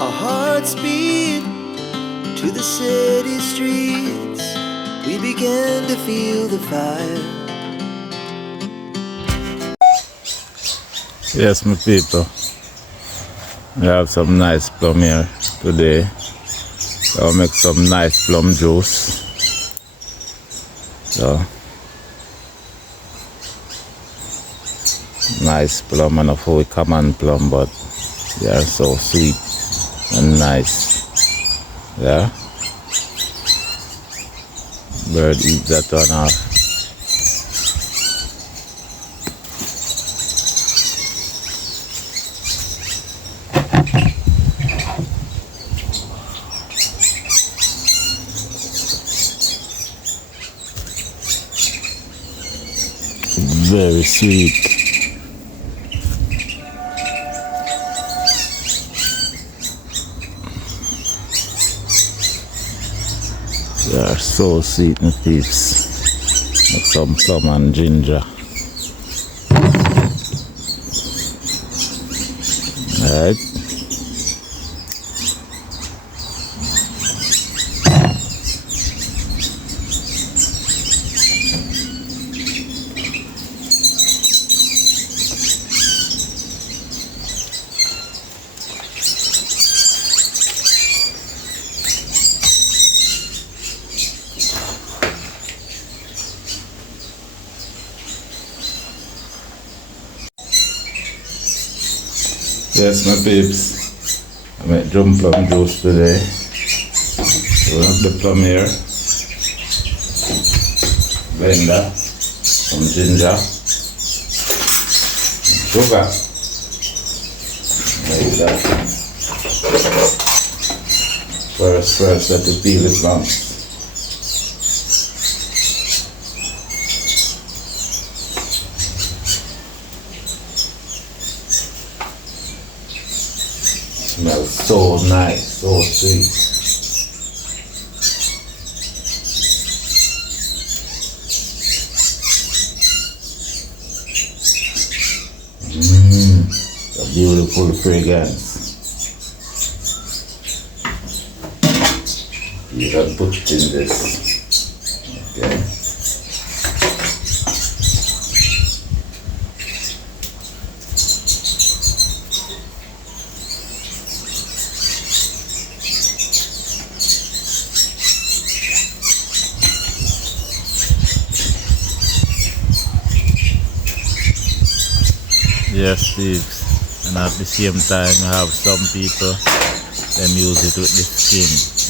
Our hearts beat to the city streets. We began to feel the fire. Yes, my people. We have some nice plum here today. I'll make some nice plum juice. So, nice plum, and a fully common plum, but they are so sweet and nice. Yeah. Bird eat that one off. Very sweet. They are so sweet, my peeps. Like some plum and ginger. Alright. Yes, my peeps, I make drum plum juice today. We have the plum here, blender, some ginger, sugar, like that. First, let it peel the plums. Smells so nice, so sweet. A beautiful fragrance. You can put it in this. Okay. Yes, thieves. And at the same time, you have some people, them use it with the skin.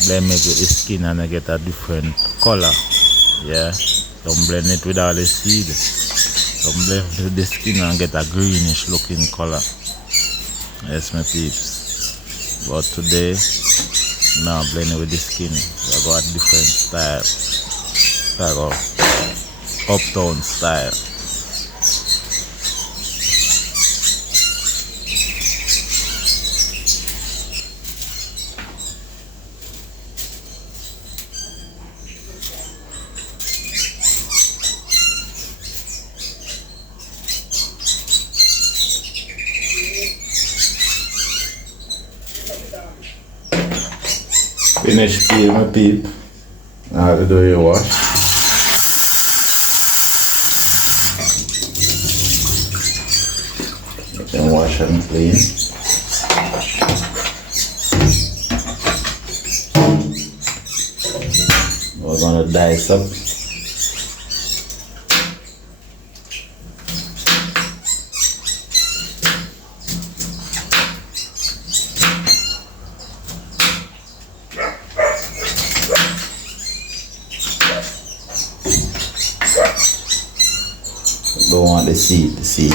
They make it with the skin and they get a different color. Yeah. Some blend it with all the seed. Some blend it with the skin and get a greenish looking color. Yes, my peeps. But today, now blend it with the skin. We got a different style. I got uptown style. Finish peel, my peep. Now to do your wash. You can wash and clean. We're gonna dice up. Don't want the seed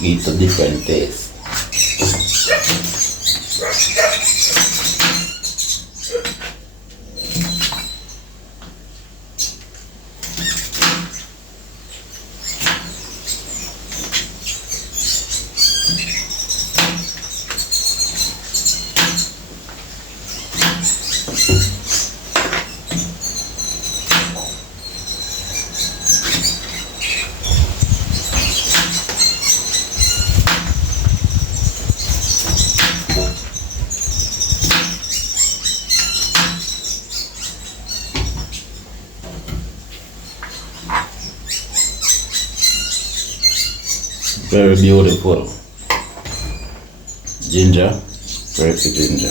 give a different taste. Very beautiful. Ginger, fresh ginger.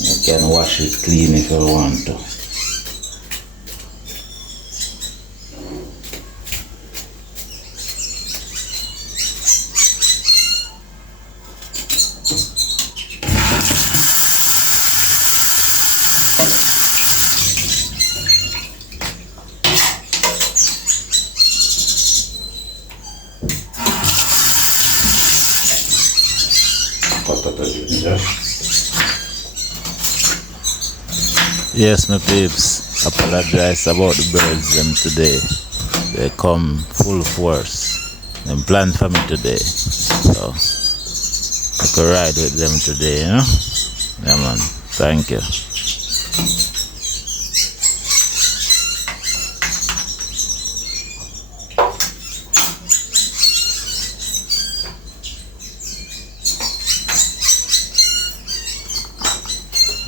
You can wash it clean if you want to. Cut up the ginger. Yes, my peeps, apologize about the birds them today. They come full force. Them plan for me today. So I could ride with them today, you know? Yeah man, thank you.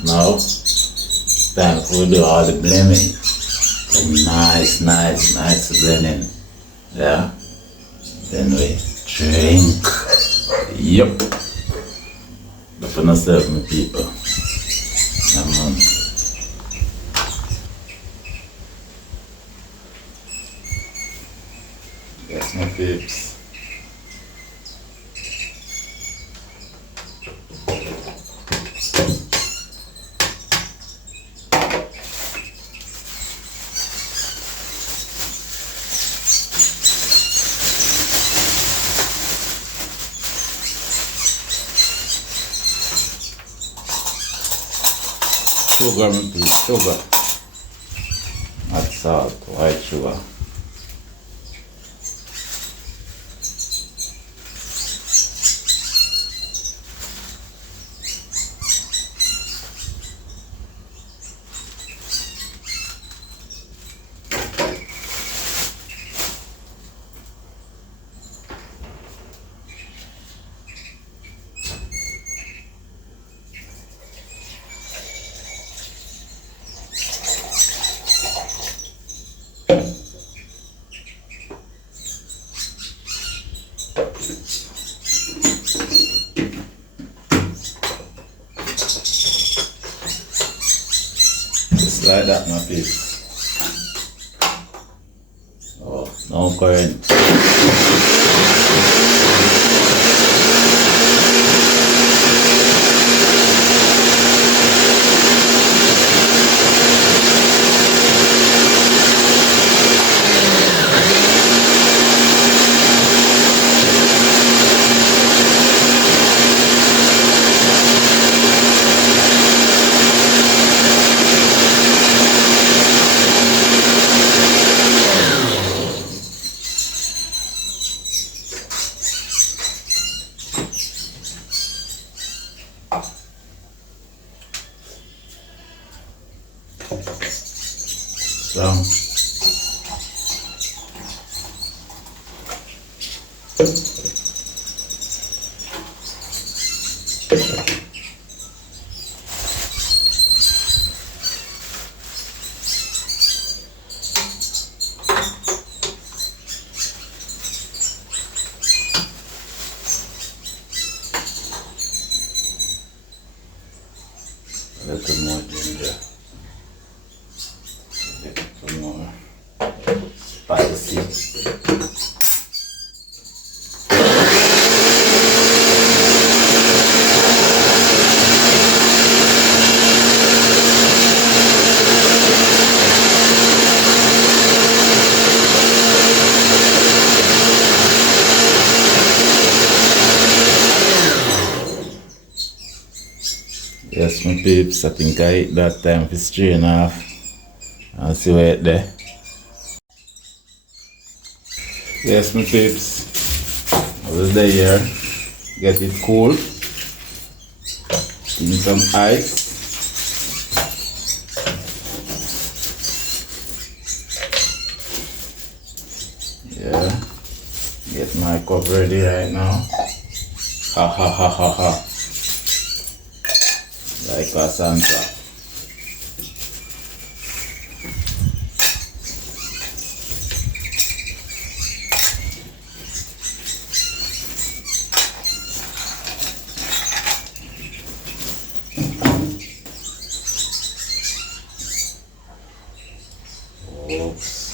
Now, time for do all the blending. Nice blending. Yeah. Then we drink. Yup. Look for yourself, my people. Yeah, man. Yes, my peeps. Sugar, my peeps, sugar. Not salt, white sugar. Just like that, my peeps. Oh, no current. So, a little more ginger. Some more spicy. Yes, my peeps, I think I hit that time for strain off and see where it there. Yes, my peeps, I was there here, get it cool, in some ice. Yeah, get my cup ready right now. Ha ha ha ha ha. Like a Santa. Oops.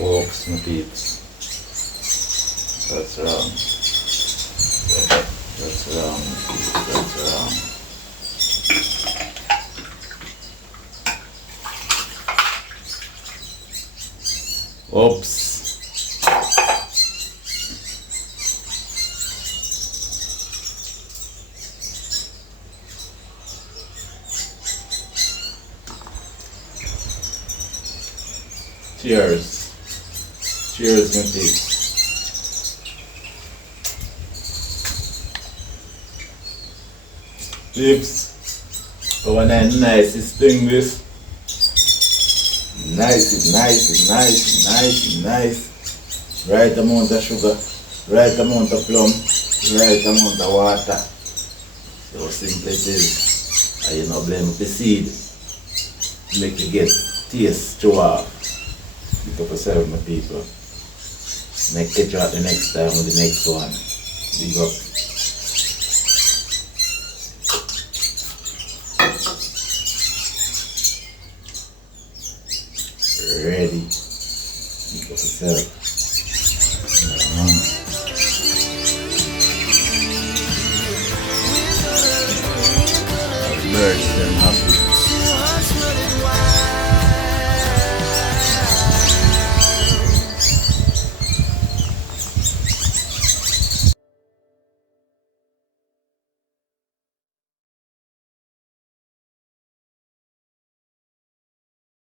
Oops, my peeps. That's wrong. That's wrong, my peeps. That's wrong. Oops. Cheers. Cheers, my peeps. Peeps, oh, and that nicest thing this. Nice, nice. Right amount of sugar, right amount of plum, right amount of water. So simple it is. And you know, blend up the seed. Make you get taste throughout. Pick up yourself, my people. Make catch you at the next time with the next one. Big up. Ready. Pick up yourself.